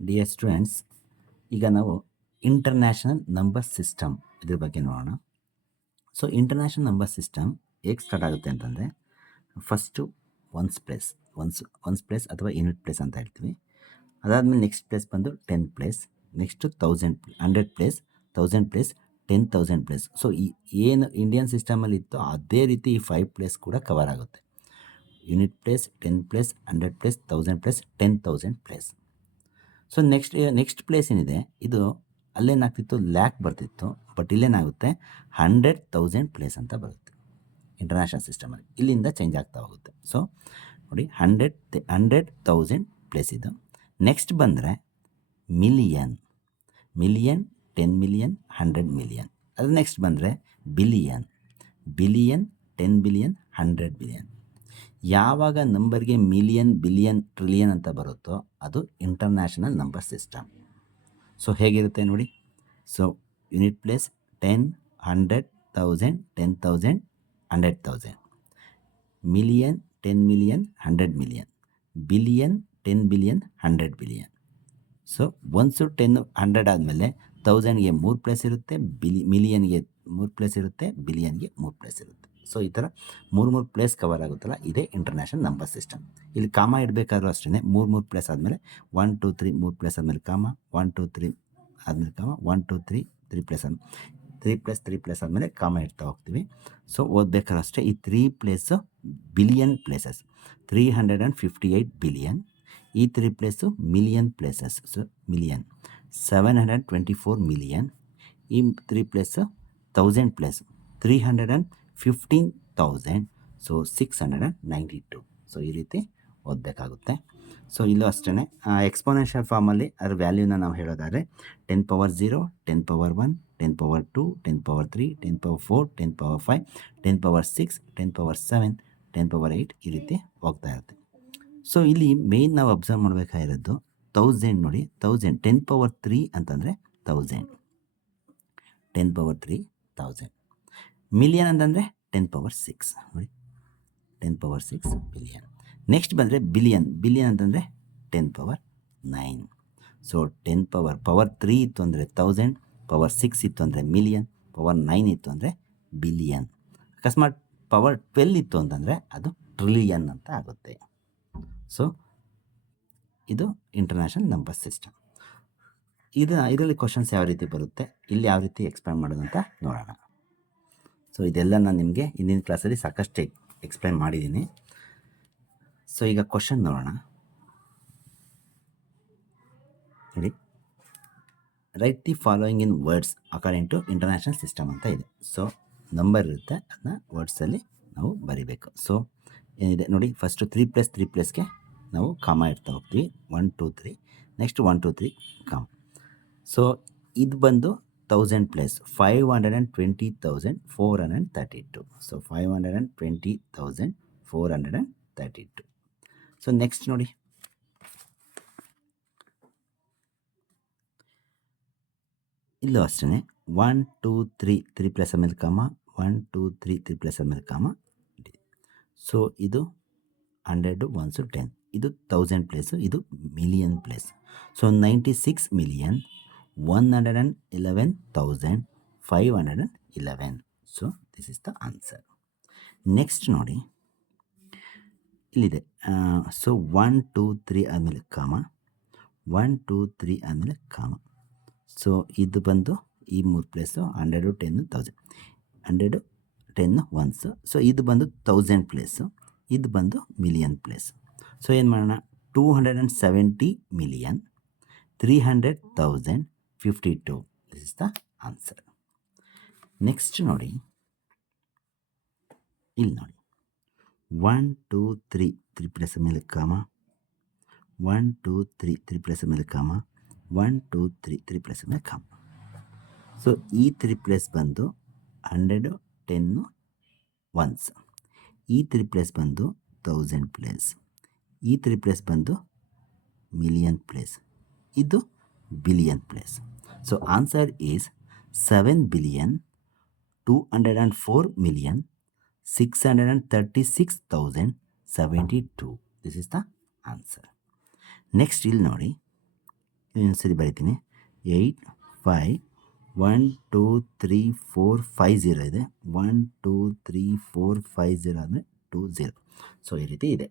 Dear students, ಈಗ ನಾವು international number system ಇದ್ರ ಬಗ್ಗೆ ನೋಡೋಣ. ಸೊ ಇಂಟರ್ನ್ಯಾಷನಲ್ ನಂಬರ್ ಸಿಸ್ಟಮ್ ಹೇಗೆ ಸ್ಟಾರ್ಟ್ ಆಗುತ್ತೆ ಅಂತಂದರೆ, ಫಸ್ಟು ಒನ್ಸ್ ಪ್ಲೇಸ್ ಅಥವಾ ಯೂನಿಟ್ ಪ್ಲೇಸ್ ಅಂತ ಹೇಳ್ತೀವಿ. ಅದಾದಮೇಲೆ ನೆಕ್ಸ್ಟ್ ಪ್ಲೇಸ್ ಬಂದು 10 place, next 100 place, 1000 place, 10,000 place. So ಏನು ಇಂಡಿಯನ್ ಸಿಸ್ಟಮಲ್ಲಿ ಇತ್ತೋ ಅದೇ ರೀತಿ ಈ 5 ಪ್ಲೇಸ್ ಕೂಡ ಕವರ್ ಆಗುತ್ತೆ. Unit place, 10 place, 100 place, 1000 place, 10,000 place. So next place ಏನಿದೆ ಇದು ಅಲ್ಲೇನಾಗ್ತಿತ್ತು, ಲ್ಯಾಕ್ ಬರ್ತಿತ್ತು. ಬಟ್ ಇಲ್ಲೇನಾಗುತ್ತೆ 100,000 ಪ್ಲೇಸ್ ಅಂತ ಬರುತ್ತೆ ಇಂಟರ್ನ್ಯಾಷನಲ್ ಸಿಸ್ಟಮಲ್ಲಿ. ಇಲ್ಲಿಂದ ಚೇಂಜ್ ಆಗ್ತಾ ಹೋಗುತ್ತೆ. ಸೊ ನೋಡಿ 100,000 ಪ್ಲೇಸ್ ಇದು. ನೆಕ್ಸ್ಟ್ ಬಂದರೆ ಮಿಲಿಯನ್, 10 ಮಿಲಿಯನ್, 100 ಮಿಲಿಯನ್. ಅದು ನೆಕ್ಸ್ಟ್ ಬಂದರೆ ಬಿಲಿಯನ್, 10 ಬಿಲಿಯನ್, 100 ಬಿಲಿಯನ್. ಯಾವಾಗ ನಂಬರ್ಗೆ ಮಿಲಿಯನ್, ಬಿಲಿಯನ್, ಟ್ರಿಲಿಯನ್ ಅಂತ ಬರುತ್ತೋ ಅದು ಇಂಟರ್ನ್ಯಾಷನಲ್ ನಂಬರ್ ಸಿಸ್ಟಮ್. ಸೊ ಹೇಗಿರುತ್ತೆ ನೋಡಿ. So unit place 10, 100, 1000, 10,000, 100,000. Million, 10 million, 100 million. Billion, 10 billion, 100 billion. So once 10, 100 ಆದಮೇಲೆ 1000ಗೆ 3 ಪ್ಲೇಸ್ ಇರುತ್ತೆ, ಮಿಲಿಯನ್ಗೆ 3 ಪ್ಲೇಸ್ ಇರುತ್ತೆ, ಬಿಲಿಯನ್ಗೆ 3 ಪ್ಲೇಸ್ ಇರುತ್ತೆ. ಸೊ ಈ ಥರ 3 ಪ್ಲೇಸ್ ಕವರ್ ಆಗುತ್ತಲ್ಲ, ಇದೇ ಇಂಟರ್ನ್ಯಾಷನಲ್ ನಂಬರ್ ಸಿಸ್ಟಮ್. ಇಲ್ಲಿ ಕಾಮ ಇಡಬೇಕಾದ್ರೂ ಅಷ್ಟೇ 3 ಪ್ಲೇಸ್ ಆದಮೇಲೆ 1 2 3 3 ಪ್ಲೇಸ್ ಆದಮೇಲೆ ಕಾಮ, 1 2 3 ಆದಮೇಲೆ ಕಾಮ, 1 2 3 3 ಪ್ಲೇಸ್ ಆದಮೇಲೆ 3 ಪ್ಲೇಸ್ ಆದಮೇಲೆ ಕಾಮ ಇಡ್ತಾ ಹೋಗ್ತೀವಿ. ಸೊ ಓದಬೇಕಾದ್ರೆ ಅಷ್ಟೇ ಈ 3 ಪ್ಲೇಸು ಬಿಲಿಯನ್ ಪ್ಲೇಸಸ್, 358 ಬಿಲಿಯನ್. ಈ 3 place million places, so million 724 million. ಈ 3 ಪ್ಲೇಸು 1000 ಪ್ಲೇಸ್ 315,000, ಸೊ 692. ಸೊ ಈ ರೀತಿ ಓದಬೇಕಾಗುತ್ತೆ. ಸೊ ಇಲ್ಲೂ ಅಷ್ಟೇ ಎಕ್ಸ್ಪೋನೆನ್ಷಿಯಲ್ ಫಾರ್ಮಲ್ಲಿ ಅದರ ವ್ಯಾಲ್ಯೂನ ನಾವು ಹೇಳೋದಾದರೆ 10 power 0, 10 power 1, 10 power 2, 10 power 3, 10 power 4, 10 power 5, 10 power 6, 10 power 7, 10 power 8 ಈ ರೀತಿ ಹೋಗ್ತಾ ಇರುತ್ತೆ. ಸೊ ಇಲ್ಲಿ ಮೇಯ್ನ್ ನಾವು ಅಬ್ಸರ್ವ್ ಮಾಡಬೇಕಾಗಿರೋದು 1000 ನೋಡಿ. 1000 10 ಪವರ್ 3 ಅಂತಂದರೆ 1000, 10 ಪವರ್ 3 1000. ಮಿಲಿಯನ್ ಅಂತಂದರೆ 10 ಪವರ್ 6 ನೋಡಿ, 10 ಪವರ್ 6 ಬಿಲಿಯನ್. ನೆಕ್ಸ್ಟ್ ಬಂದರೆ ಬಿಲಿಯನ್ ಅಂತಂದರೆ 10 ಪವರ್ 9. ಸೊ 10 ಪವರ್ 3 ಇತ್ತು ಅಂದರೆ 1000, ಪವರ್ 6 ಇತ್ತು ಅಂದರೆ ಮಿಲಿಯನ್, ಪವರ್ 9 ಇತ್ತು ಅಂದರೆ ಬಿಲಿಯನ್. ಅಕಸ್ಮಾತ್ ಪವರ್ 12 ಇತ್ತು ಅಂತಂದರೆ ಅದು ಟ್ರಿಲಿಯನ್ ಅಂತ ಆಗುತ್ತೆ. ಸೊ ಇದು ಇಂಟರ್ನ್ಯಾಷನಲ್ ನಂಬರ್ ಸಿಸ್ಟಮ್. ಇದರಲ್ಲಿ ಕ್ವಶನ್ಸ್ ಯಾವ ರೀತಿ ಬರುತ್ತೆ, ಇಲ್ಲಿ ಯಾವ ರೀತಿ ಎಕ್ಸ್ಪ್ಲೇನ್ ಮಾಡೋದಂತ ನೋಡೋಣ. ಸೊ ಇದೆಲ್ಲ ನಾನು ನಿಮಗೆ ಹಿಂದಿನ ಕ್ಲಾಸಲ್ಲಿ ಸಾಕಷ್ಟು ಎಕ್ಸ್ಪ್ಲೇನ್ ಮಾಡಿದ್ದೀನಿ. ಸೊ ಈಗ ಕ್ವಶನ್ ನೋಡೋಣ. ನೋಡಿ, write the following in words according to international system ಅಂತ ಇದೆ. ಸೊ ನಂಬರ್ ಇರುತ್ತೆ, ಅದನ್ನ ವರ್ಡ್ಸಲ್ಲಿ ನಾವು ಬರಿಬೇಕು. ಸೊ ಏನಿದೆ ನೋಡಿ, ಫಸ್ಟು 3 ಪ್ಲಸ್ 3 ಪ್ಲಸ್ಗೆ ನಾವು ಕಾಮ ಇಡ್ತಾ ಹೋಗ್ತೀವಿ. 1 2 3, ನೆಕ್ಸ್ಟ್ 1 2 3 ಕಾಮ. ಸೊ ಇದು ಬಂದು 1000 ಪ್ಲೇಸ್ 520,432. ಸೊ 520,432. ಸೊ ನೆಕ್ಸ್ಟ್ ನೋಡಿ, ಇಲ್ಲೂ ಅಷ್ಟೇ 1 2 3 3 ಪ್ಲಸ್ ಆಮೇಲೆ ಕಾಮ, 1 2 3 3 ಪ್ಲಸ್ ಆಮೇಲೆ ಕಾಮ. ಸೊ ಇದು 100 1 10, ಇದು 1000 ಪ್ಲೇಸು, ಇದು million place. So 96,111,511. So this is the answer. Next ನೋಡಿ, ಇಲ್ಲಿದೆ. ಸೊ 1 2 3 ಆದಮೇಲೆ ಕಾಮ, 1 2 3 ಆದಮೇಲೆ ಕಾಮ. ಸೊ ಇದು ಬಂದು ಈ 3 ಪ್ಲೇಸು 100 10 1000, 100 10 ಒನ್ಸು. ಸೊ ಇದು ಬಂದು 1000 ಪ್ಲೇಸು, ಇದು ಬಂದು ಮಿಲಿಯನ್ ಪ್ಲೇಸ್. ಸೊ ಏನು ಮಾಡೋಣ, 270 million 300,052. This is the answer. Next ನೋಡಿ, ಇಲ್ಲಿ ನೋಡಿ 1 2 3 3 ಪ್ಲಸ್ ಮೇಲೆ ಕಾಮ, 1 2 3 3 ಪ್ಲಸ್ ಮೇಲೆ ಕಾಮ, 1 2 3 3 ಪ್ಲಸ್ ಮೇಲೆ ಕಾಮ. ಸೊ ಈ 3 ಪ್ಲೇಸ್ ಬಂದು 100 10 ಒನ್ಸ್. ಈ 3 ಪ್ಲೇಸ್ ಬಂದು 1000 ಪ್ಲೇಸ್. ಈ 3 ಪ್ಲೇಸ್ ಬಂದು ಮಿಲಿಯನ್ ಪ್ಲೇಸ್, ಇದು billion place. So answer is 7,204,636,072. This is the answer. Next ಇಲ್ಲಿ ನೋಡಿ, ಇನ್ನೊಂದು ಸರಿ ಬರಿತೀನಿ. 8 5 1 2 3 4 5 0 ಇದೆ. 1 2 3 4 5 0 ಅಂದರೆ 2 0. ಸೊ ಈ ರೀತಿ ಇದೆ.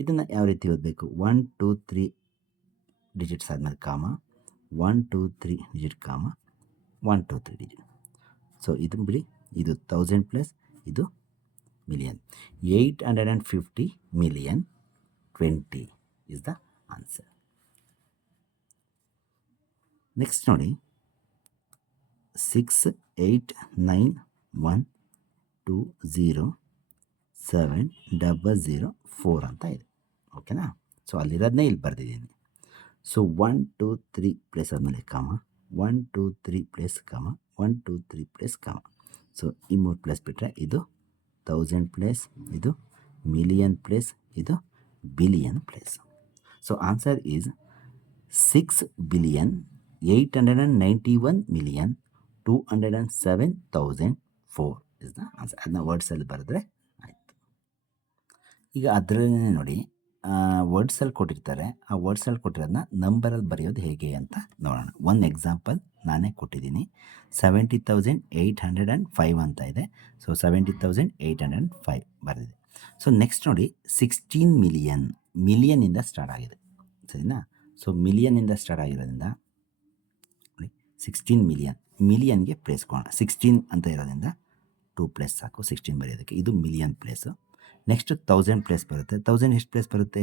ಇದನ್ನು ಯಾವ ರೀತಿ ಓದಬೇಕು? 1 2 3 ಡಿಜಿಟ್ಸ್ ಆದಮೇಲೆ ಕಾಮ, 1 2 3 ಡಿಜಿಟ್ ಕಾಮ, 1 2 3 ಡಿಜಿಟ್. ಸೊ ಇದು ಬಿಡಿ, ಇದು 1000 ಪ್ಲಸ್ ಇದು million. 850 million 20 is the answer. Next ನೋಡಿ, 6 8 9 1 2 0 7 0 0 4 ಅಂತ ಇದೆ. ಓಕೆನಾ? ಸೊ ಅಲ್ಲಿರೋದನ್ನೇ ಇಲ್ಲಿ ಬರೆದಿದ್ದೀನಿ. ಸೊ 1 2 3 ಪ್ಲೇಸ್ ಆದಮೇಲೆ ಕಾಮ, 1 2 3 ಪ್ಲೇಸ್ ಕಾಮ, 1 2 3 ಪ್ಲೇಸ್ ಕಾಮ. ಸೊ ಈ 3 ಪ್ಲೇಸ್ ಬಿಟ್ಟರೆ ಇದು 1000 ಪ್ಲೇಸ್, ಇದು ಮಿಲಿಯನ್ ಪ್ಲೇಸ್, ಇದು billion place. So answer is 6 billion 891 million 207,004 is the answer. ಅದನ್ನ ವರ್ಡ್ಸಲ್ಲಿ ಬರೆದ್ರೆ ಆಯಿತು. ಈಗ ಅದರಲ್ಲೇ ನೋಡಿ, ವರ್ಡ್ಸಲ್ಲಿ ಕೊಟ್ಟಿರ್ತಾರೆ, ಆ ವರ್ಡ್ಸಲ್ಲಿ ಕೊಟ್ಟಿರೋದನ್ನ ನಂಬರಲ್ಲಿ ಬರೆಯೋದು ಹೇಗೆ ಅಂತ ನೋಡೋಣ. ಒಂದು ಎಕ್ಸಾಂಪಲ್ ನಾನೇ ಕೊಟ್ಟಿದ್ದೀನಿ. 70,805 ಅಂತ ಇದೆ. ಸೊ 70,805 ಬರೆದಿದೆ. ಸೊ ನೆಕ್ಸ್ಟ್ ನೋಡಿ, 16 ಮಿಲಿಯನ್, ಮಿಲಿಯನಿಂದ ಸ್ಟಾರ್ಟ್ ಆಗಿದೆ, ಸರಿನಾ? ಸೊ ಮಿಲಿಯನಿಂದ ಸ್ಟಾರ್ಟ್ ಆಗಿರೋದ್ರಿಂದ 16 ಮಿಲಿಯನ್, ಮಿಲಿಯನ್ಗೆ ಪ್ಲೇಸ್ ಕೊಡೋಣ. 16 ಅಂತ ಇರೋದ್ರಿಂದ 2 ಪ್ಲೇಸ್ ಸಾಕು 16 ಬರೆಯೋದಕ್ಕೆ. ಇದು ಮಿಲಿಯನ್ ಪ್ಲೇಸು. ನೆಕ್ಸ್ಟು 1000 ಪ್ಲೇಸ್ ಬರುತ್ತೆ. 1000 ಎಷ್ಟು ಪ್ಲೇಸ್ ಬರುತ್ತೆ?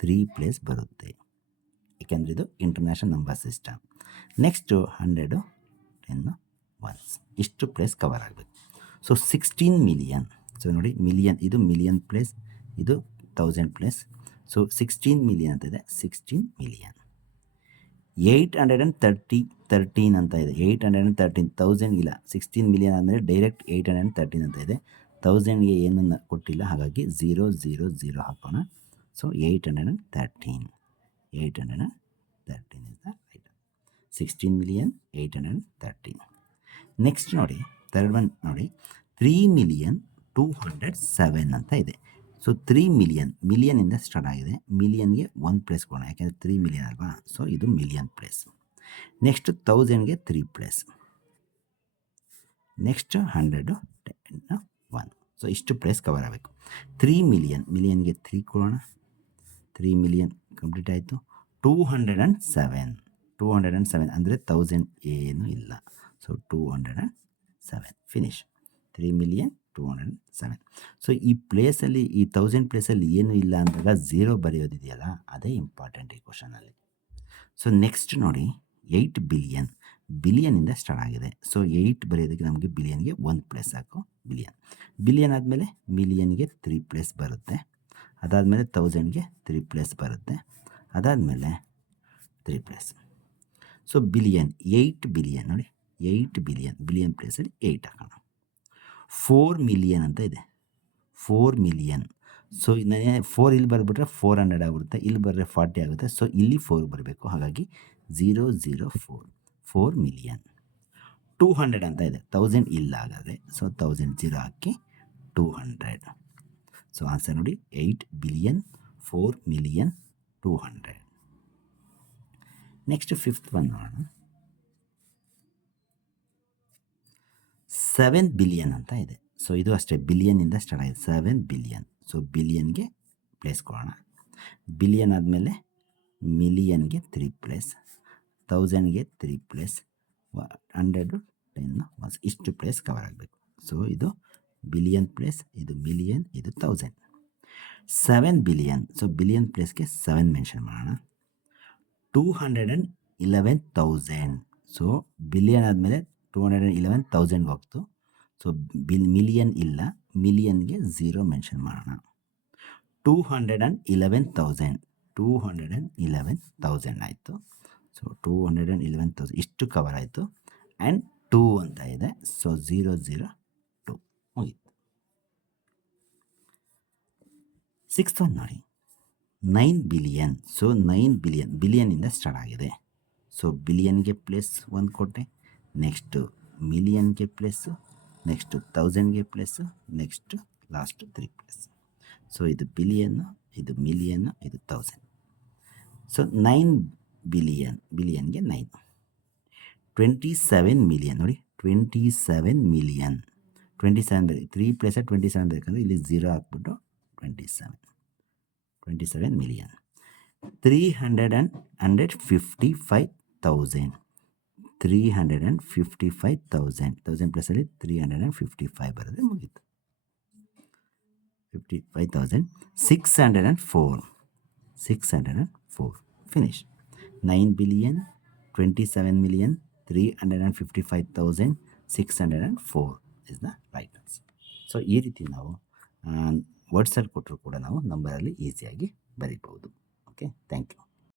3 ಪ್ಲೇಸ್ ಬರುತ್ತೆ, ಏಕೆಂದರೆ ಇದು ಇಂಟರ್ನ್ಯಾಷನಲ್ ನಂಬರ್ ಸಿಸ್ಟಮ್. ನೆಕ್ಸ್ಟು 100 10 1 ಇಷ್ಟು ಪ್ಲೇಸ್ ಕವರ್ ಆಗಬೇಕು. So 16 million. ಸೊ ನೋಡಿ, ಮಿಲಿಯನ್, ಇದು ಮಿಲಿಯನ್ ಪ್ಲೇಸ್, ಇದು 1000 ಪ್ಲೇಸ್. ಸೊ 16 ಮಿಲಿಯನ್ ಅಂತ ಇದೆ, 16 ಮಿಲಿಯನ್. 813 ಅಂತ ಇದೆ. 813 1000 ಇಲ್ಲ, 16 ಮಿಲಿಯನ್ ಆದಮೇಲೆ ಡೈರೆಕ್ಟ್ 813 ಅಂತ ಇದೆ. 1000ಗೆ ಏನನ್ನು ಕೊಟ್ಟಿಲ್ಲ, ಹಾಗಾಗಿ 0 0 0 ಹಾಕೋಣ. So 813 is the right. 16 million 813. Next ನೋಡಿ, ಥರ್ಡ್ ಒನ್ ನೋಡಿ, 3,207,000 ಅಂತ ಇದೆ. ಸೊ 3 ಮಿಲಿಯನ್, ಮಿಲಿಯನಿಂದ ಸ್ಟಾರ್ಟ್ ಆಗಿದೆ. ಮಿಲಿಯನ್ಗೆ 1 ಪ್ಲೇಸ್ ಕೊಡೋಣ, ಯಾಕೆಂದರೆ 3 ಮಿಲಿಯನ್ ಅಲ್ವಾ? ಸೊ ಇದು ಮಿಲಿಯನ್ ಪ್ಲೇಸ್. ನೆಕ್ಸ್ಟ್ 1000ಗೆ 3 ಪ್ಲೇಸ್. ನೆಕ್ಸ್ಟ್ 100 10 1. ಸೊ ಇಷ್ಟು ಪ್ಲೇಸ್ ಕವರ್ ಆಗಬೇಕು. 3 ಮಿಲಿಯನ್, ಮಿಲಿಯನ್ಗೆ 3 ಕೊಡೋಣ. 3 ಮಿಲಿಯನ್ ಕಂಪ್ಲೀಟ್ ಆಯಿತು. 207 ಅಂದರೆ 1000 ಏನೂ ಇಲ್ಲ. So 207 finish. 3 ಮಿಲಿಯನ್ 207. ಸೊ ಈ ಪ್ಲೇಸಲ್ಲಿ, ಈ 1000 ಪ್ಲೇಸಲ್ಲಿ ಏನೂ ಇಲ್ಲ ಅಂದಾಗ 0 ಬರೆಯೋದಿದೆಯಲ್ಲ, ಅದೇ ಇಂಪಾರ್ಟೆಂಟ್ ಈ ಕ್ವಶನಲ್ಲಿ. ಸೊ ನೆಕ್ಸ್ಟ್ ನೋಡಿ, 8 ಬಿಲಿಯನ್, ಬಿಲಿಯನಿಂದ ಸ್ಟಾರ್ಟ್ ಆಗಿದೆ. ಸೊ 8 ಬರೆಯೋದಕ್ಕೆ ನಮಗೆ ಬಿಲಿಯನ್ಗೆ 1 ಪ್ಲೇಸ್ ಸಾಕು, ಬಿಲಿಯನ್. ಬಿಲಿಯನ್ ಆದಮೇಲೆ ಮಿಲಿಯನ್ಗೆ 3 ಪ್ಲೇಸ್ ಬರುತ್ತೆ. ಅದಾದಮೇಲೆ 1000ಗೆ 3 ಪ್ಲೇಸ್ ಬರುತ್ತೆ. ಅದಾದಮೇಲೆ 3 ಪ್ಲೇಸ್. ಸೊ ಬಿಲಿಯನ್, 8 ಬಿಲಿಯನ್ ನೋಡಿ, 8 ಬಿಲಿಯನ್, ಬಿಲಿಯನ್ ಪ್ಲೇಸಲ್ಲಿ 8 ಹಾಕೋಣ. 4 ಮಿಲಿಯನ್ ಅಂತ ಇದೆ, 4 ಮಿಲಿಯನ್. ಸೊ 4 ಇಲ್ಲಿ ಬರೆದ್ಬಿಟ್ರೆ 400 ಆಗಿಬಿಡುತ್ತೆ, ಇಲ್ಲಿ ಬರೆದ್ರೆ 40 ಆಗುತ್ತೆ. ಸೊ ಇಲ್ಲಿ 4 ಬರಬೇಕು, ಹಾಗಾಗಿ 0 0 4 4 ಮಿಲಿಯನ್. 200 ಅಂತ ಇದೆ, 1000 ಇಲ್ಲ ಹಾಗಾದರೆ. ಸೊ 1000 0 ಹಾಕಿ 200. ಸೊ ಆನ್ಸರ್ ನೋಡಿ, 8 billion 4 million 200. Next fifth one ನೋಡೋಣ. 7 ಬಿಲಿಯನ್ ಅಂತ ಇದೆ. ಸೊ ಇದು ಅಷ್ಟೇ, ಬಿಲಿಯನ್ನಿಂದ ಸ್ಟಾರ್ಟ್ ಆಗಿದೆ. 7 ಬಿಲಿಯನ್. ಸೊ ಬಿಲಿಯನ್ಗೆ ಪ್ಲೇಸ್ ಕೊಡೋಣ. ಬಿಲಿಯನ್ ಆದಮೇಲೆ ಮಿಲಿಯನ್ಗೆ 3 ಪ್ಲೇಸ್, 1000ಗೆ 3 ಪ್ಲೇಸ್, 100 10 1 ಇಷ್ಟು ಪ್ಲೇಸ್ ಕವರ್ ಆಗಬೇಕು. ಸೊ ಇದು ಬಿಲಿಯನ್ ಪ್ಲೇಸ್, ಇದು ಮಿಲಿಯನ್, ಇದು 1000. 7 ಬಿಲಿಯನ್. ಸೊ ಬಿಲಿಯನ್ ಪ್ಲೇಸ್ಗೆ 7 ಮೆನ್ಷನ್ ಮಾಡೋಣ. 211,000. ಸೊ ಬಿಲಿಯನ್ ಆದಮೇಲೆ 211,000 ಹೋಗ್ತು. ಸೊ ಮಿಲಿಯನ್ ಇಲ್ಲ, ಮಿಲಿಯನ್ಗೆ 0 ಮೆನ್ಷನ್ ಮಾಡೋಣ. 211,000 211,000 ಆಯಿತು. ಸೊ 211,000 ಇಷ್ಟು ಕವರ್ ಆಯಿತು. ಆ್ಯಂಡ್ 2 ಅಂತ ಇದೆ. ಸೊ 0 0 2 ಮುಗೀತು. 6th ಒನ್ ನೋಡಿ, 9 ಬಿಲಿಯನ್. ಸೊ 9 ಬಿಲಿಯನ್, ಬಿಲಿಯನ್ನಿಂದ ಸ್ಟಾರ್ಟ್ ಆಗಿದೆ. ಸೊ ಬಿಲಿಯನ್ಗೆ ಪ್ಲೇಸ್ 1 ಕೊಟ್ಟೆ, ನೆಕ್ಸ್ಟು ಮಿಲಿಯನ್ಗೆ ಪ್ಲೇಸು, ನೆಕ್ಸ್ಟು 1000ಗೆ place, next last 3 place. So ಇದು ಬಿಲಿಯನ್ನು, ಇದು ಮಿಲಿಯನ್ನು, ಇದು 1000. So 9 billion, ಬಿಲಿಯನ್ಗೆ 9. 27 ಮಿಲಿಯನ್ ನೋಡಿ, 27 ಮಿಲಿಯನ್. 27 ಬರೀ 3 ಪ್ಲೇಸ್ 27 ಬೇಕಂದ್ರೆ ಇಲ್ಲಿ 0 ಹಾಕ್ಬಿಟ್ಟು 27 ಮಿಲಿಯನ್. 355,000. 355,000 1000 ಪ್ಲೇಸಲ್ಲಿ 355 ಬರೋದೇ ಮುಗೀತು. 55,604. 604 finish. 9 billion, 27 million, 355,604 is the right answer. So ಈ ರೀತಿ ನಾವು ವರ್ಡ್ಸಲ್ಲಿ ಕೊಟ್ಟರು ಕೂಡ ನಾವು ನಂಬರಲ್ಲಿ ಈಸಿಯಾಗಿ ಬರೀಬಹುದು. Okay, thank you.